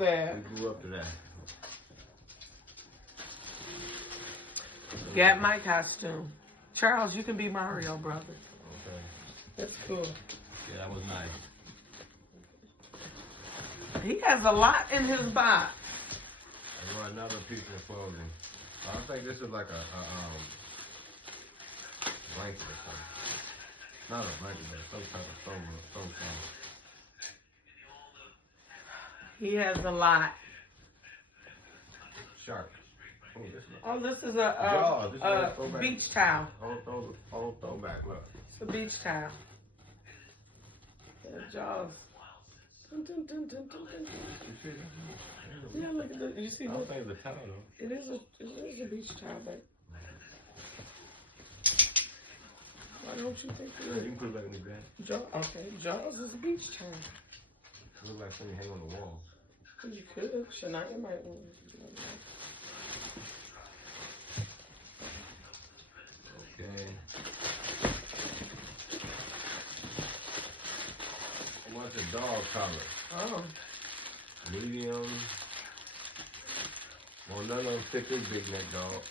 that. We grew up to that. Got my costume. Charles, you can be Mario, brother. Okay. That's cool. Yeah, that was nice. He has a lot in his box. I got another piece of clothing. I think this is like a blanket or something. Not a blanket, but some type of some. He has a lot. Shark. Oh, this is Jaws. This is a throwback. beach towel. Old throwback. Look. It's a beach towel. Yeah, Jaws. Dun, dun, dun, dun, dun, dun. You see that? Yeah, look at this. You see I don't this? think it's a towel though. It is a beach towel, but why don't you think You it is? can put it back in the bag. Okay, Jaws is a beach towel. It looks like something hang on the wall. You could. Shania might want to. Okay. What's a dog collar? Oh. Medium. Well, none of them thick as big neck dog.